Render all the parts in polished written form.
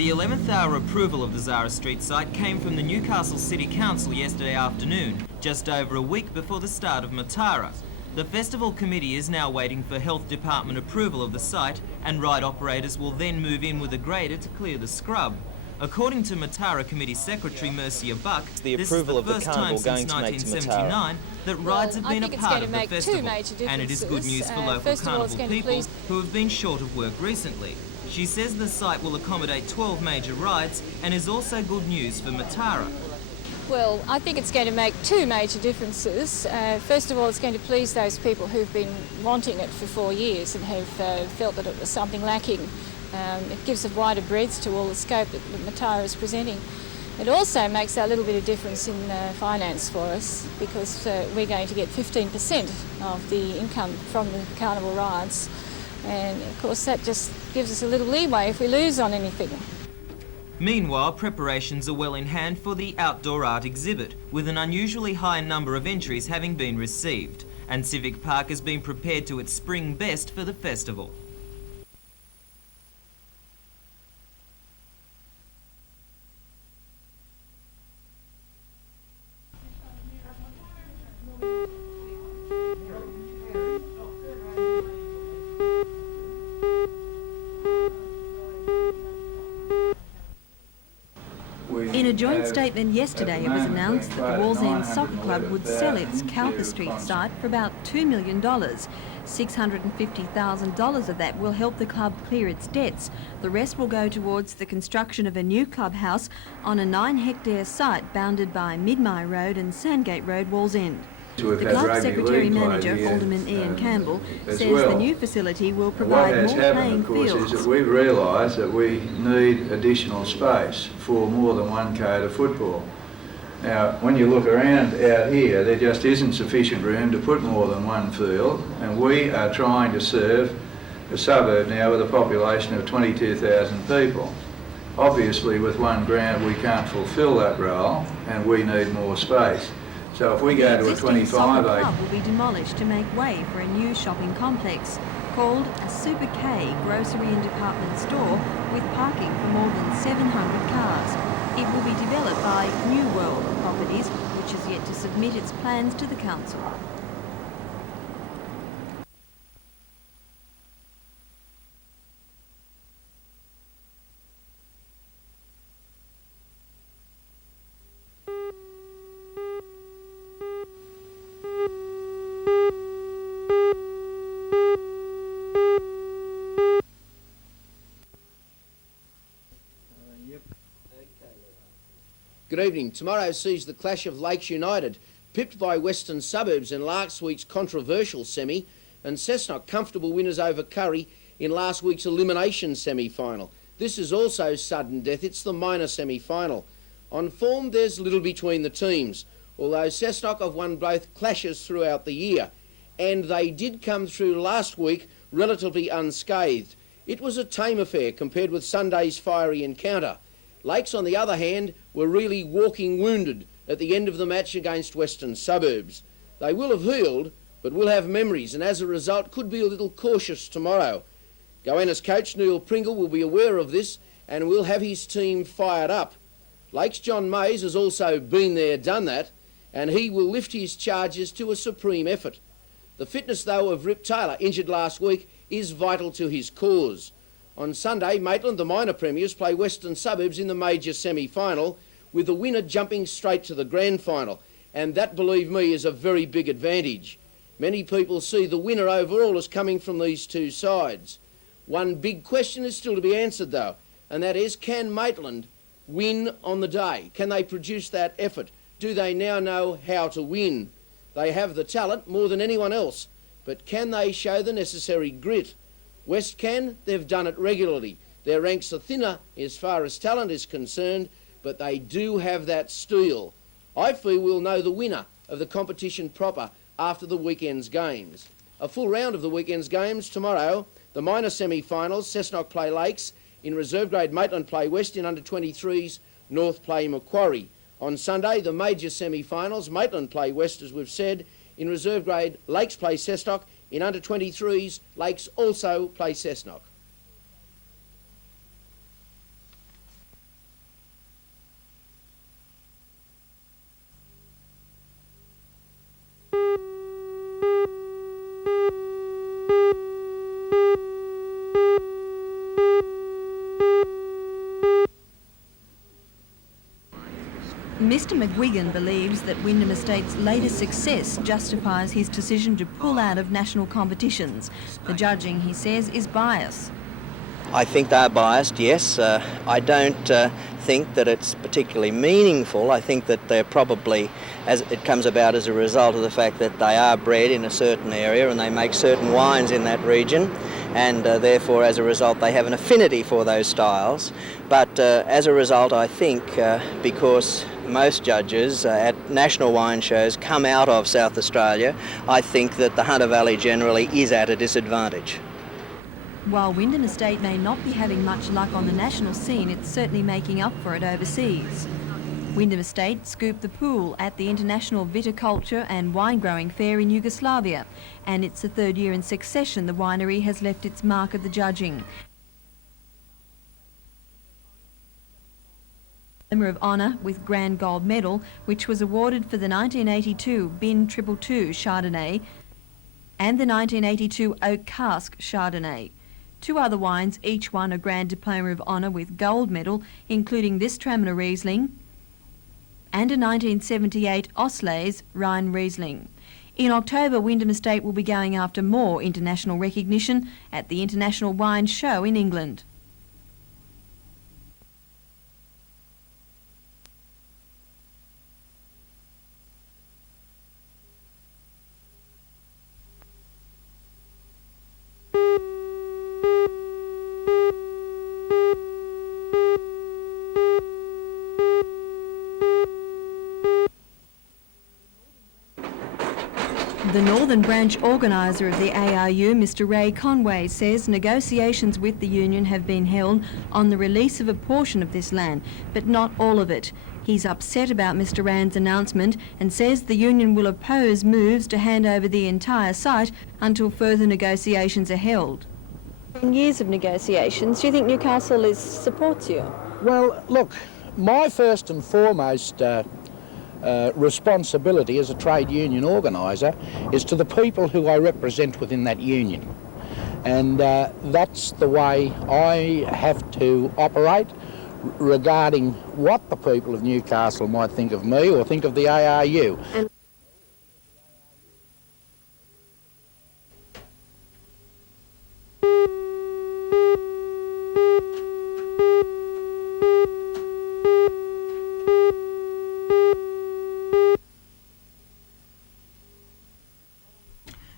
The 11th hour approval of the Zara Street site came from the Newcastle City Council yesterday afternoon, just over a week before the start of Matara. The festival committee is now waiting for Health Department approval of the site, and ride operators will then move in with a grader to clear the scrub. According to Matara Committee Secretary Mercia Buck, the approval of the carnival going to make to Matara. That rides have been a part of the festival, and it is good news for local carnival people who have been short of work recently. She says the site will accommodate 12 major rides and is also good news for Matara. Well, I think it's going to make two major differences. First of all, it's going to please those people who've been wanting it for 4 years and have felt that it was something lacking. It gives a wider breadth to all the scope that Matara is presenting. It also makes a little bit of difference in finance for us, because we're going to get 15% of the income from the carnival rides. And of course that just gives us a little leeway if we lose on anything. Meanwhile, preparations are well in hand for the outdoor art exhibit, with an unusually high number of entries having been received, and Civic Park has been prepared to its spring best for the festival. In a joint statement yesterday, it was announced that the Wallsend Soccer Club would sell its Cowper Street site for about $2 million. $650,000 of that will help the club clear its debts. The rest will go towards the construction of a new clubhouse on a 9-hectare site bounded by Midmai Road and Sandgate Road, Wallsend. The club secretary-manager, Alderman Ian Campbell, says the new facility will provide more playing fields. What has happened, of course, is that we've realised that we need additional space for more than one code of football. Now, when you look around out here, there just isn't sufficient room to put more than one field, and we are trying to serve a suburb now with a population of 22,000 people. Obviously, with one ground, we can't fulfil that role, and we need more space. So if we go to a 25 acre club will be demolished to make way for a new shopping complex called a Super K grocery and department store with parking for more than 700 cars. It will be developed by New World Properties, which has yet to submit its plans to the council. Good evening. Tomorrow sees the clash of Lakes United, pipped by Western Suburbs in last week's controversial semi, and Cessnock comfortable winners over Curry in last week's elimination semi-final. This is also sudden death. It's the minor semi-final. On form, there's little between the teams, although Cessnock have won both clashes throughout the year, and they did come through last week relatively unscathed. It was a tame affair compared with Sunday's fiery encounter. Lakes, on the other hand, were really walking wounded at the end of the match against Western Suburbs. They will have healed, but will have memories, and as a result could be a little cautious tomorrow. Goanna's coach, Neil Pringle, will be aware of this and will have his team fired up. Lakes' John Mays has also been there, done that, and he will lift his charges to a supreme effort. The fitness, though, of Rip Taylor, injured last week, is vital to his cause. On Sunday, Maitland, the minor premiers, play Western Suburbs in the major semi-final, with the winner jumping straight to the grand final. And that, believe me, is a very big advantage. Many people see the winner overall as coming from these two sides. One big question is still to be answered, though, and that is, can Maitland win on the day? Can they produce that effort? Do they now know how to win? They have the talent more than anyone else, but can they show the necessary grit? West can. They've done it regularly. Their ranks are thinner as far as talent is concerned, but they do have that steel. I feel we'll know the winner of the competition proper after the weekend's games. A full round of the weekend's games tomorrow. The minor semi-finals, Cessnock play Lakes. In reserve grade, Maitland play West. In under-23s, North play Macquarie. On Sunday, the major semi-finals, Maitland play West, as we've said. In reserve grade, Lakes play Cessnock. In under-23s, Lakes also play Cessnock. Mr McGuigan believes that Wyndham Estates' latest success justifies his decision to pull out of national competitions. The judging, he says, is biased. I think they're biased, yes. I don't think that it's particularly meaningful. I think that they're probably, as it comes about as a result of the fact that they are bred in a certain area and they make certain wines in that region, and therefore as a result they have an affinity for those styles. But as a result, I think because most judges at national wine shows come out of South Australia, I think that the Hunter Valley generally is at a disadvantage. While Wyndham Estate may not be having much luck on the national scene, it's certainly making up for it overseas. Wyndham Estate scooped the pool at the International Viticulture and Wine Growing Fair in Yugoslavia, and it's the third year in succession the winery has left its mark at the judging. Diploma of Honour with Grand Gold Medal, which was awarded for the 1982 Bin 222 Chardonnay and the 1982 Oak Cask Chardonnay. Two other wines each won a Grand Diploma of Honour with Gold Medal, including this Traminer Riesling and a 1978 Oslays Rhine Riesling. In October, Wyndham Estate will be going after more international recognition at the International Wine Show in England. The Northern Branch organiser of the ARU, Mr Ray Conway, says negotiations with the union have been held on the release of a portion of this land, but not all of it. He's upset about Mr Rand's announcement and says the union will oppose moves to hand over the entire site until further negotiations are held. In years of negotiations, do you think Newcastle supports you? Well, look, my first and foremost responsibility as a trade union organiser is to the people who I represent within that union. And that's the way I have to operate regarding what the people of Newcastle might think of me or think of the ARU.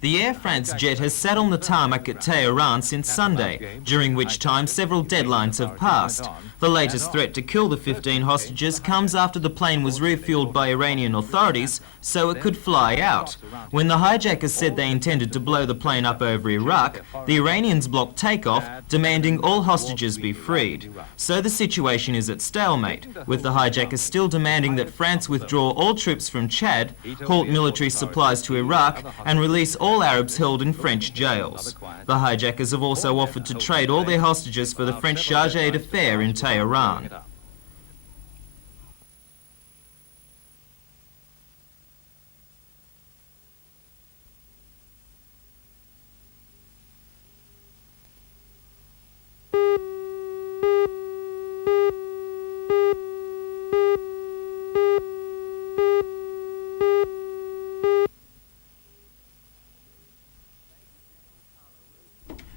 The Air France jet has sat on the tarmac at Tehran since Sunday, during which time several deadlines have passed. The latest threat to kill the 15 hostages comes after the plane was refueled by Iranian authorities so it could fly out. When the hijackers said they intended to blow the plane up over Iraq, the Iranians blocked takeoff, demanding all hostages be freed. So the situation is at stalemate, with the hijackers still demanding that France withdraw all troops from Chad, halt military supplies to Iraq, and release all Arabs held in French jails. The hijackers have also offered to trade all their hostages for the French charge d'affaires in Tehran.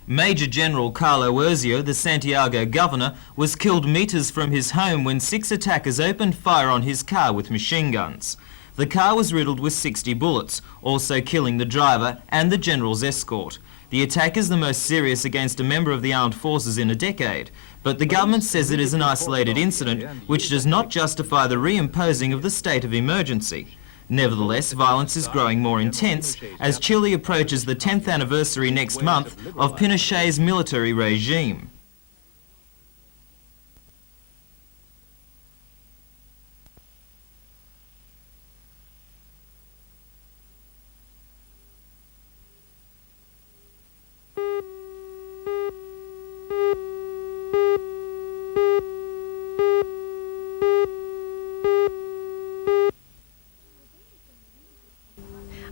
Major General Carlo Erzio, the Santiago governor, was killed metres from his home when 6 attackers opened fire on his car with machine guns. The car was riddled with 60 bullets, also killing the driver and the general's escort. The attack is the most serious against a member of the armed forces in a decade, but the government says it is an isolated incident which does not justify the reimposing of the state of emergency. Nevertheless, violence is growing more intense as Chile approaches the 10th anniversary next month of Pinochet's military regime.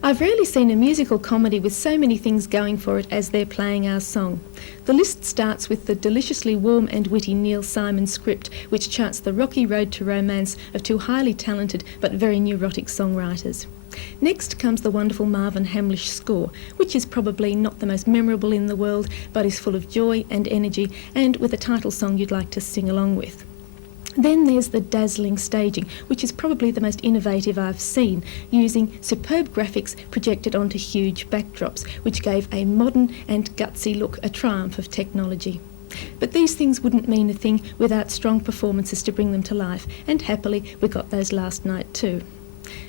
I've rarely seen a musical comedy with so many things going for it as they're playing our song. The list starts with the deliciously warm and witty Neil Simon script, which charts the rocky road to romance of two highly talented but very neurotic songwriters. Next comes the wonderful Marvin Hamlish score, which is probably not the most memorable in the world, but is full of joy and energy, and with a title song you'd like to sing along with. Then there's the dazzling staging, which is probably the most innovative I've seen, using superb graphics projected onto huge backdrops, which gave a modern and gutsy look, a triumph of technology. But these things wouldn't mean a thing without strong performances to bring them to life, and happily we got those last night too.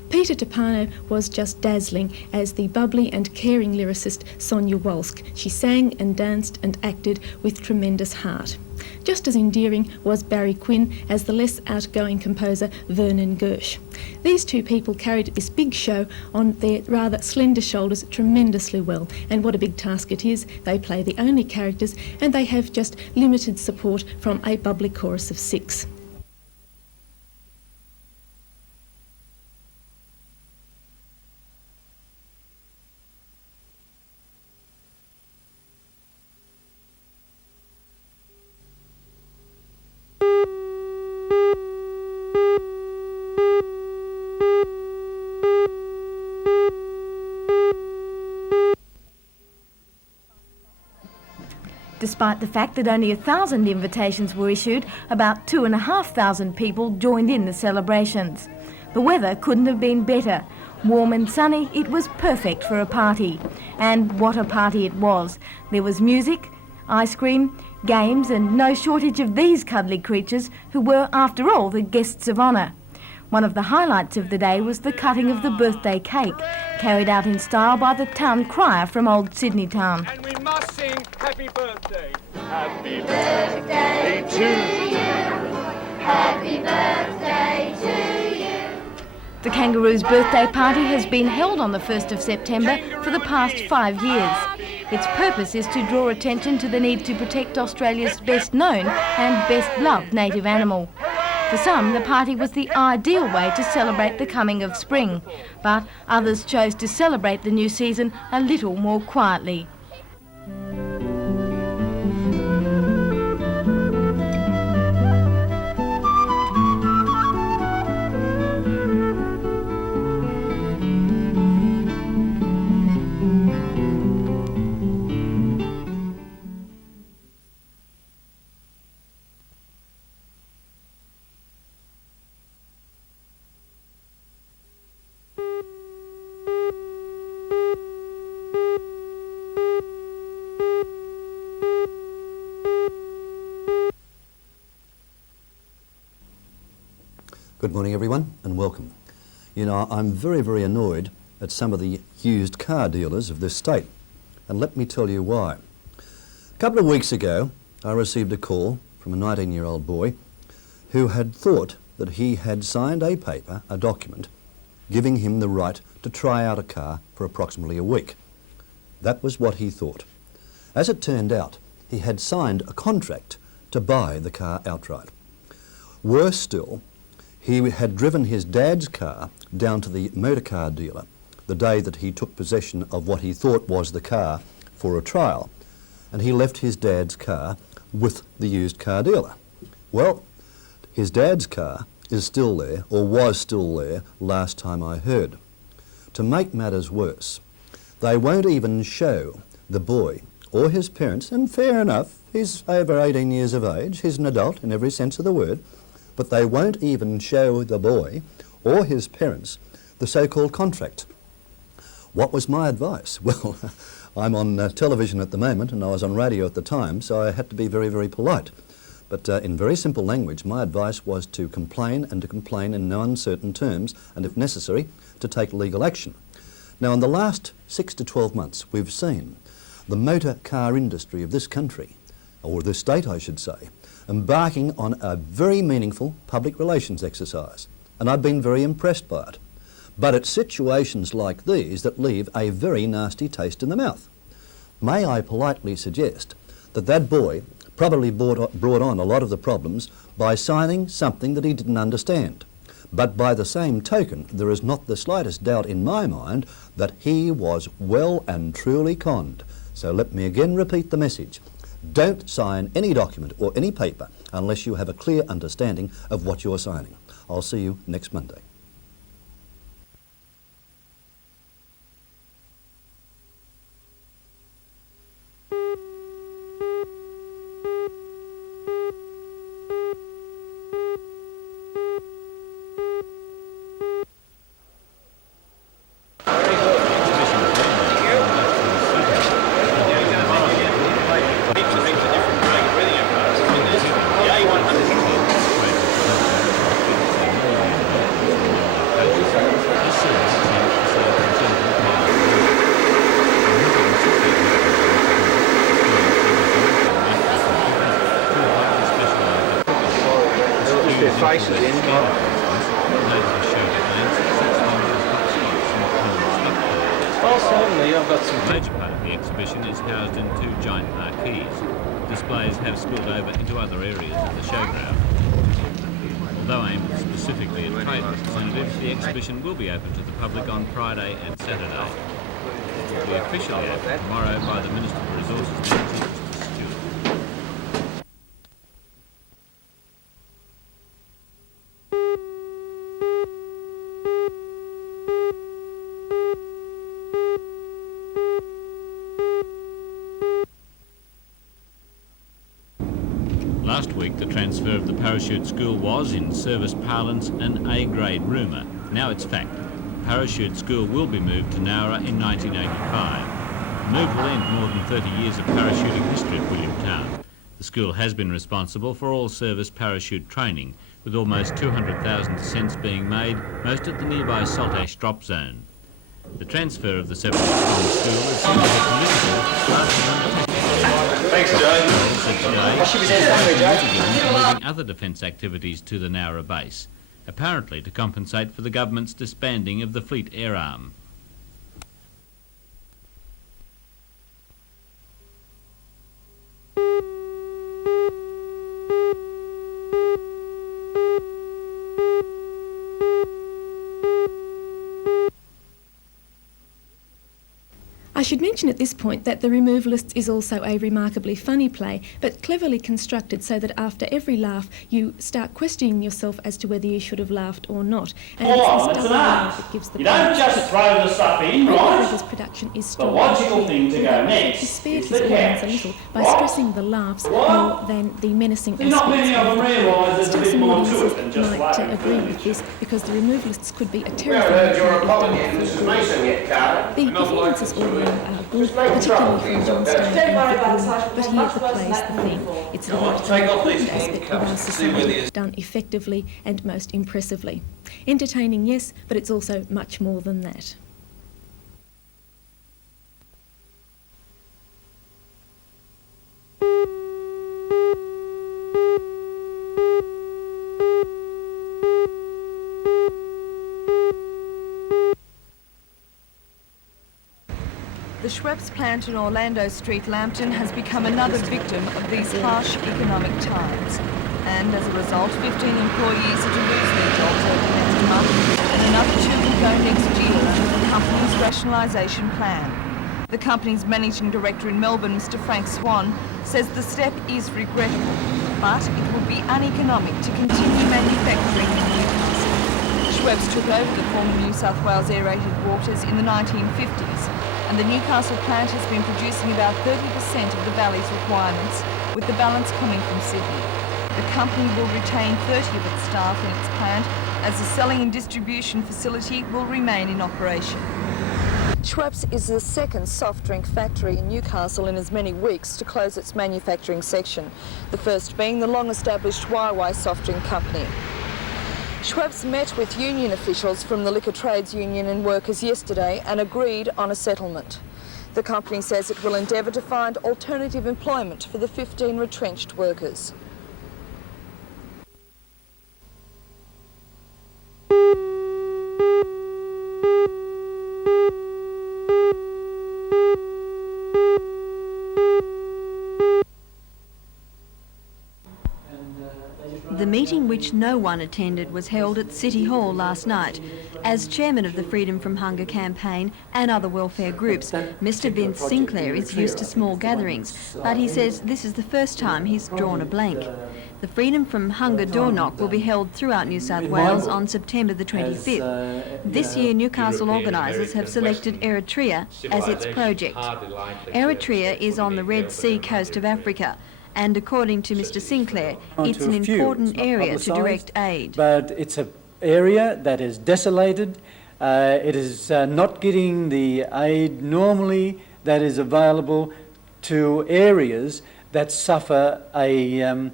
Peter Topano was just dazzling as the bubbly and caring lyricist Sonia Walsk. She sang and danced and acted with tremendous heart. Just as endearing was Barry Quinn as the less outgoing composer Vernon Gersh. These two people carried this big show on their rather slender shoulders tremendously well, and what a big task it is. They play the only characters and they have just limited support from a bubbly chorus of 6. Despite the fact that only 1,000 invitations were issued, about 2,500 people joined in the celebrations. The weather couldn't have been better. Warm and sunny, it was perfect for a party. And what a party it was. There was music, ice cream, games, and no shortage of these cuddly creatures who were, after all, the guests of honour. One of the highlights of the day was the cutting of the birthday cake, carried out in style by the town crier from Old Sydney Town. And we must sing Happy Birthday. Happy birthday to you. Happy birthday to you. The Kangaroo's birthday party has been held on the 1st of September for the past 5 years. Its purpose is to draw attention to the need to protect Australia's best known and best loved native animal. For some, the party was the ideal way to celebrate the coming of spring, but others chose to celebrate the new season a little more quietly. Good morning everyone and welcome. You know, I'm very annoyed at some of the used car dealers of this state, and let me tell you why. A couple of weeks ago I received a call from a 19-year-old boy who had thought that he had signed a paper, a document, giving him the right to try out a car for approximately a week. That was what he thought. As it turned out, he had signed a contract to buy the car outright. Worse still, he had driven his dad's car down to the motor car dealer the day that he took possession of what he thought was the car for a trial, and he left his dad's car with the used car dealer. Well, his dad's car is still there, or was still there, last time I heard. To make matters worse, they won't even show the boy or his parents, and fair enough, he's over 18 years of age, he's an adult in every sense of the word, but they won't even show the boy or his parents the so-called contract. What was my advice? Well, I'm on television at the moment and I was on radio at the time, so I had to be very polite. But in very simple language, my advice was to complain, and to complain in no uncertain terms, and if necessary, to take legal action. Now, in the last 6 to 12 months, we've seen the motor car industry of this country, or this state I should say, embarking on a very meaningful public relations exercise, and I've been very impressed by it. But it's situations like these that leave a very nasty taste in the mouth. May I politely suggest that that boy probably brought on a lot of the problems by signing something that he didn't understand. But by the same token, there is not the slightest doubt in my mind that he was well and truly conned. So let me again repeat the message. Don't sign any document or any paper unless you have a clear understanding of what you're signing. I'll see you next Monday. Faces in. Well, certainly, I've got some. A major part of the exhibition is housed in two giant marquees. Displays have spilled over into other areas of the showground. Although aimed specifically at trade representatives, the exhibition will be open to the public on Friday and Saturday. It will be officially opened tomorrow by the Minister for Resources Management, Mr. Stewart. Last week, the transfer of the parachute school was, in service parlance, an A-grade rumour. Now it's fact. Parachute school will be moved to Nowra in 1985. The move will end more than 30 years of parachuting history at Williamtown. The school has been responsible for all service parachute training, with almost 200,000 descents being made, most at the nearby Salt Ash drop zone. The transfer of the 7th school is seen as a political rather than a technical. Thanks, Joe. Moving other defence activities to the Nowra base, apparently to compensate for the government's disbanding of the Fleet Air Arm. I should mention at this point that The Removalists is also a remarkably funny play, but cleverly constructed so that after every laugh you start questioning yourself as to whether you should have laughed or not. And it's this double laugh that gives the you don't just throw the stuff in, right? This production is The strong. logical thing to go next He spared is his the audience a couch. little by What? stressing the laughs more than the menacing See, not many aspects of them realise there's a Still, bit some more to audiences it than just might laughing agree with furniture. this because The Removalists could be a We haven't terrifying heard your play if done apology to for Mrs. good. Mason yet, Carter. The performances all around are good, particularly from John Stone and Vic Williams, but here the play's the thing. It's the right and important aspect of our society done effectively and most impressively. Entertaining, yes, but it's also much more than that. The Schweppes plant in Orlando Street, Lambton, has become another victim of these harsh economic times. And as a result, 15 employees are to lose their jobs over the next month, and another 2 will go next year under the company's rationalisation plan. The company's managing director in Melbourne, Mr. Frank Swan, says the step is regrettable, but it would be uneconomic to continue manufacturing in Newcastle. Schweppes took over the former New South Wales aerated waters in the 1950s, and the Newcastle plant has been producing about 30% of the valley's requirements, with the balance coming from Sydney. The company will retain 30 of its staff in its plant, as the selling and distribution facility will remain in operation. Schweppes is the second soft drink factory in Newcastle in as many weeks to close its manufacturing section, the first being the long-established Wairwai soft drink company. Schweppes met with union officials from the Liquor Trades Union and workers yesterday and agreed on a settlement. The company says it will endeavour to find alternative employment for the 15 retrenched workers. The meeting which no one attended was held at City Hall last night. As chairman of the Freedom from Hunger campaign and other welfare groups, Mr Vince Sinclair is used to small gatherings, but he says this is the first time he's drawn a blank. The Freedom from Hunger door knock will be held throughout New South Wales on September the 25th. This year, Newcastle organisers have selected Eritrea as its project. Eritrea is on the Red Sea coast of Africa, and according to Mr Sinclair, it's an important area to direct aid. But it's an area that is desolated. It is not getting the aid normally that is available to areas that suffer a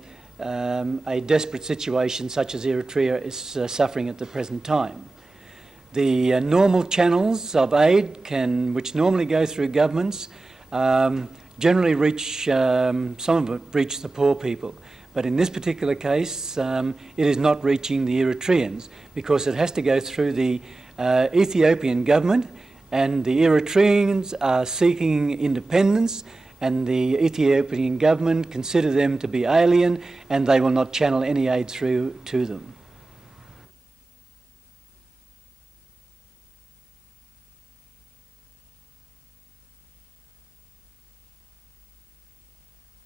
desperate situation such as Eritrea is suffering at the present time. The normal channels of aid, which normally go through governments, generally reach, some of it reach the poor people. But in this particular case, it is not reaching the Eritreans because it has to go through the Ethiopian government, and the Eritreans are seeking independence, and the Ethiopian government consider them to be alien, and they will not channel any aid through to them.